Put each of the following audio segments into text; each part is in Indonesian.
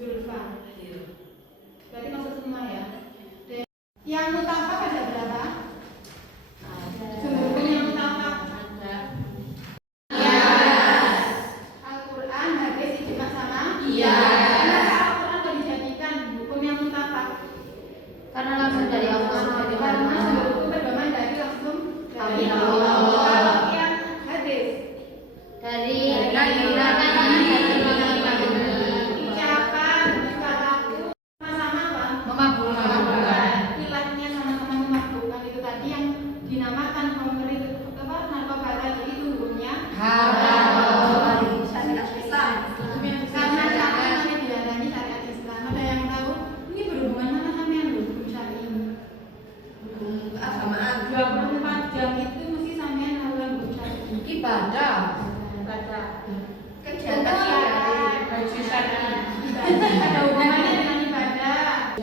Zulfa. Berarti masuk semua ya. Yang mutafak ada berapa? Hukum yang mutafak ada. Iya. Al-Quran, hadis, ijma sama? Iya. Kenapa Al-Quran tidak dijadikan hukum yang mutafak? Karena langsung dari Allah. Karena seluruh hukum bergabung dari langsung dari Allah. Kalau yang hadis Dari ucapan, kataku sama-sama apa? memabukkan. Ilahnya sama-sama memabukkan itu tadi yang dinamakan narkoba tadi itu hukumnya Haram. karena syariat diarani syariat Islam. Ada yang tahu ini berhubungan mana sama yang hukum syari ini? Keagamaan 24 jam itu mesti sampean melakukan hukum syari. Ibadah. kegiatan Ada hubungannya dengan ibadah.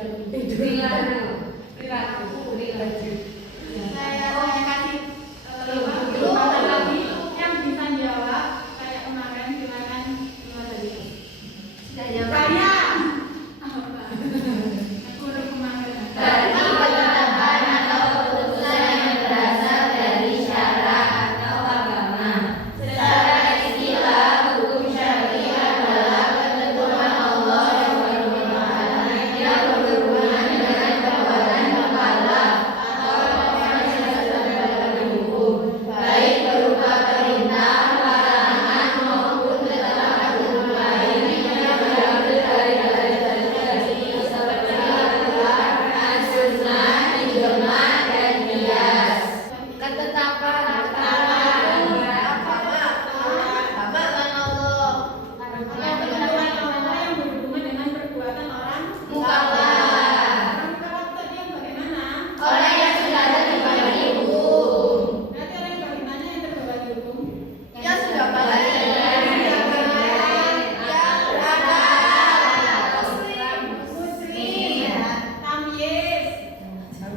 Saya kasih kesempatan lagi yang bisa jawab kayak kemarin silakan tadi. Saya aku udah kemarin. Dari ketetapan atau keputusan yang berasal dari syara atau agama. Secara istilah, hukum syar'i adalah ketentuan Allah yang berhubungan yang berhubungan dengan perbuatan mukallaf atau orang yang sedang berhukum, baik berupa perintah, larangan maupun ketetapan hukum lain yang diambil dari dalil-dalil seperti Al-Quran, As-Sunnah, Ijma, dan Qiyas. Ketetapan Allah Ketentuan Allah yang berhubungan dengan perbuatan orang mukallaf, mukallaf tadi yang bagaimana? orang yang sudah ada di bawah hukum. Berarti orang yang bagaimana yang terbawa di hukum? ya sudah balik Muslim, tamyiz.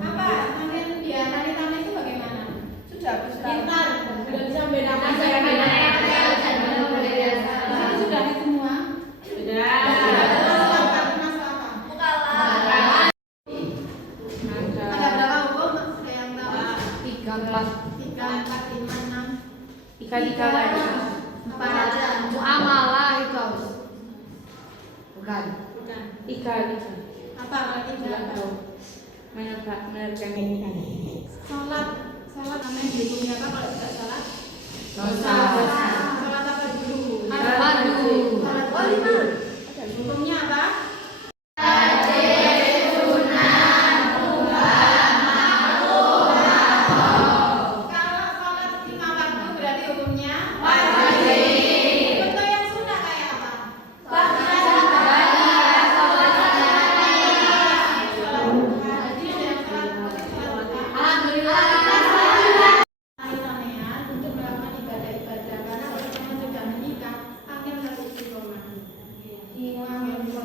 Apa? Kalian diarani tamyiz itu bagaimana? sudah Pintar, sudah bisa membedakan Bisa membedakan Ini sudah di semua. Masuk apa? Ada berapa hukum? Ada yang tahu? 3, 4, 5, 6. Tiga lagi. Apa? Muamalah itu harus. Bukan. Bukan. Tiga. Apa lagi? Berapa? Menerapkan ini. Sholat namanya hukumnya apa kalau tidak sholat? Dosa. Sholat apa dulu? Fardu. Sholat hukumnya apa? Kalau sholat 5 waktu berarti hukumnya Contoh yang sunnah kayak apa? Sholat duha. Jadi ada yang sholat duha. Alhamdulillah. Sampean untuk melakukan ibadah-ibadah karena kalau sampean sudah menikah akan satu istiqomah.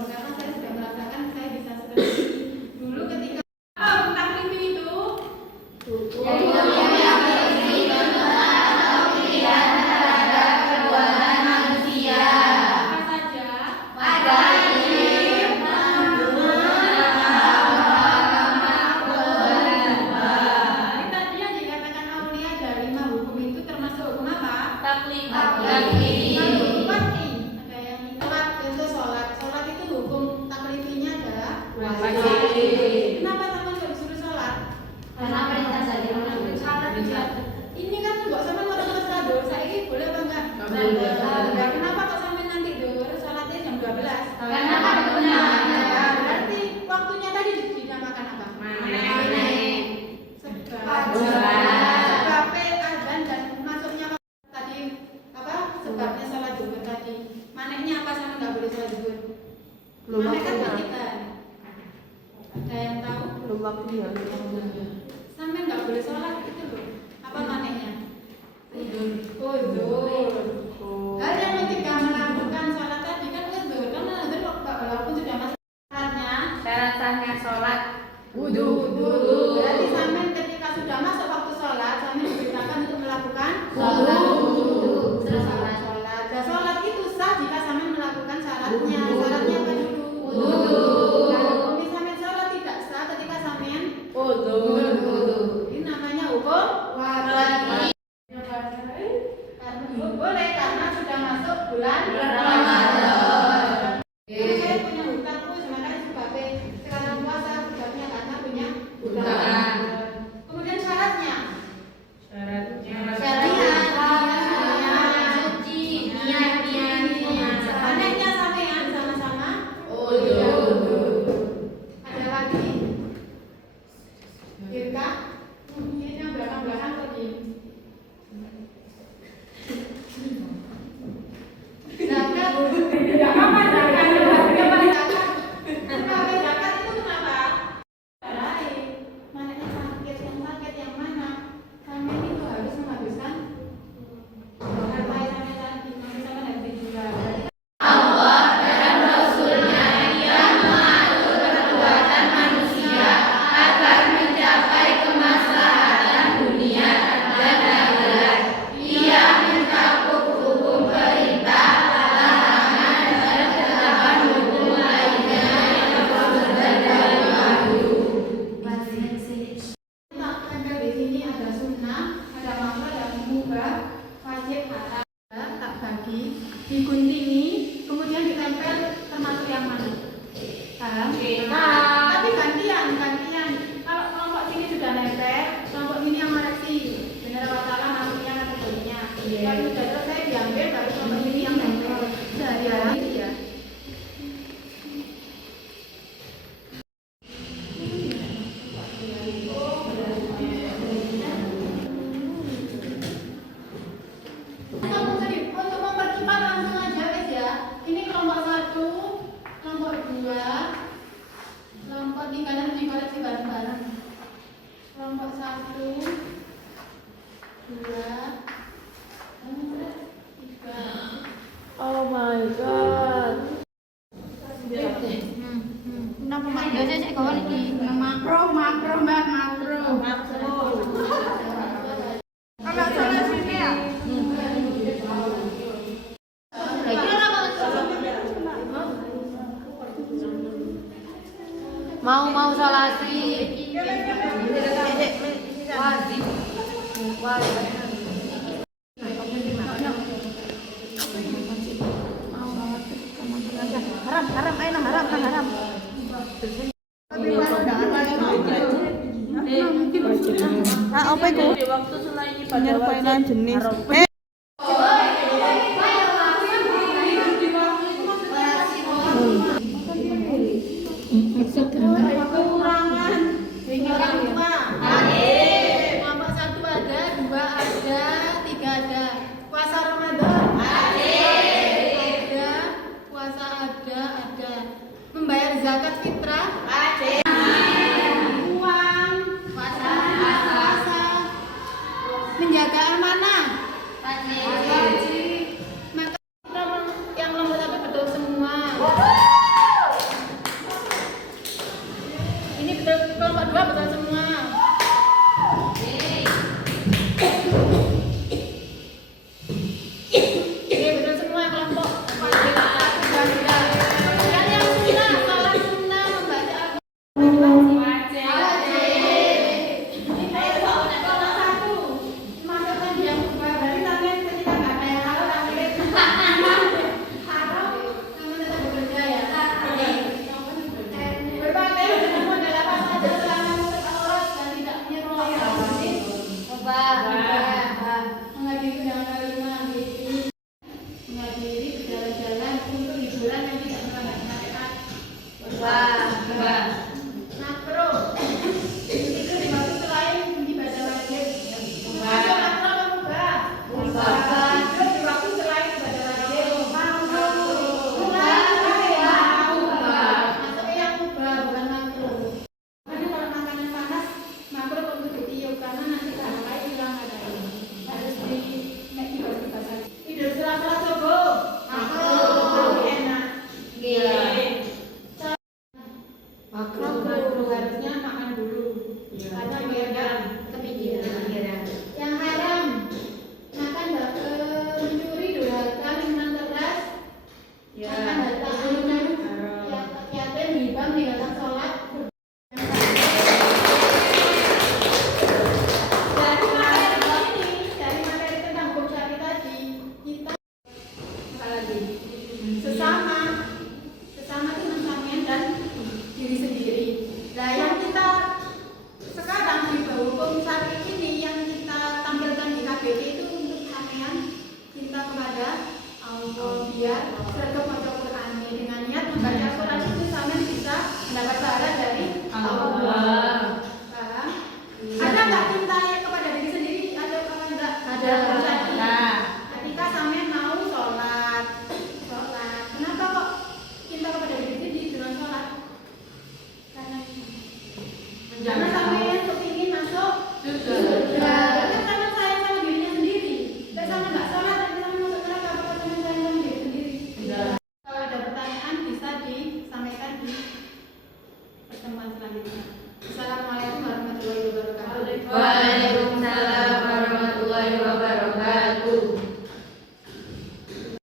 Karena saya sudah merasakan saya bisa seperti ini. Dulu ketika taklif itu Jadi meyakini tuntutan atau pilihan terhadap perbuatan manusia. apa saja Pada ini Jadi tadi yang dikatakan aulia dari 5 hukum itu termasuk hukum apa? Taklif. Hukum wajib. Ada yang sholat, contoh sholat. Sholat itu hukum taklifinya adalah Wajib. Kenapa sama nggak disuruh sholat? Karena perintah dari Allah. Ini kan nggak sama orang dosa. Saya ini boleh apa enggak? Nggak boleh. Nah, kenapa kok sampai nanti dur sholatnya jam 12? Karena waktunya. Nah, berarti waktunya tadi dinamakan apa? Sebabnya azan dan masuknya tadi apa? Sebabnya sholat zuhur tadi. Maneknya apa sama nggak boleh sholat zuhur? Manek kan ketika. Ada yang tahu? belum waktunya Sampai nggak boleh sholat itu loh. Apa maneknya? Udzur. Hal yang mencegah melakukan sholat tadi kan udzur. Kan udzur walaupun sudah masuk syaratnya Syarat sahnya sholat. wudu. Berarti sampai ketika sudah masuk waktu sholat, sampai diberitakan untuk melakukan Wudu. sholat. Dan sholat itu sah jika sampai melakukan syaratnya. Syaratnya Paham? Oke. Tapi gantian. Kalau kelompok sini sudah nempel, kelompok sini yang koreksi. Benar apa salah masuknya kategorinya. Kalau sudah selesai diambil, baru kelompok sini yang nempel. Sehari-hari ya. Untuk mempercepat langsung aja guys ya. Ini kelompok 1, kelompok 2, kelompok 3 nanti dikoreksi bareng-bareng. Kelompok 1, 2, 3. Oh my god. Kenapa mak? Ya saya kawan iki makro mbak makro. Kalau salah sini ya. Mau solasi. Wajib. Haram, ayo haram. Apa itu? Waktu selain permainan jenis. Kekurangan. Orang tua. Kelompok 1 ada, 2 ada, 3 ada. Puasa Ramadan. Ada. Puasa ada. Membayar zakat fitrah. Uang. Puasa. Menjaga amanah. Wajib. Maka yang kelompok 1 betul semua. Ini betul, kelompok 2 betul semua. Ini betul semua kelompok. Dan yang sunnah, sholat sunnah membaca wajib. Ini kelompok 1. Masukkan yang berarti nanti ketika nggak ada yang haram, kamu tetap bekerja ya. Berbagai ilmu adalah apa saja selama tetap aurat dan tidak menyentuh menghadiri undangan kalimat menghadiri berjalan-jalan untuk hiburan yang tidak melanggar syariat.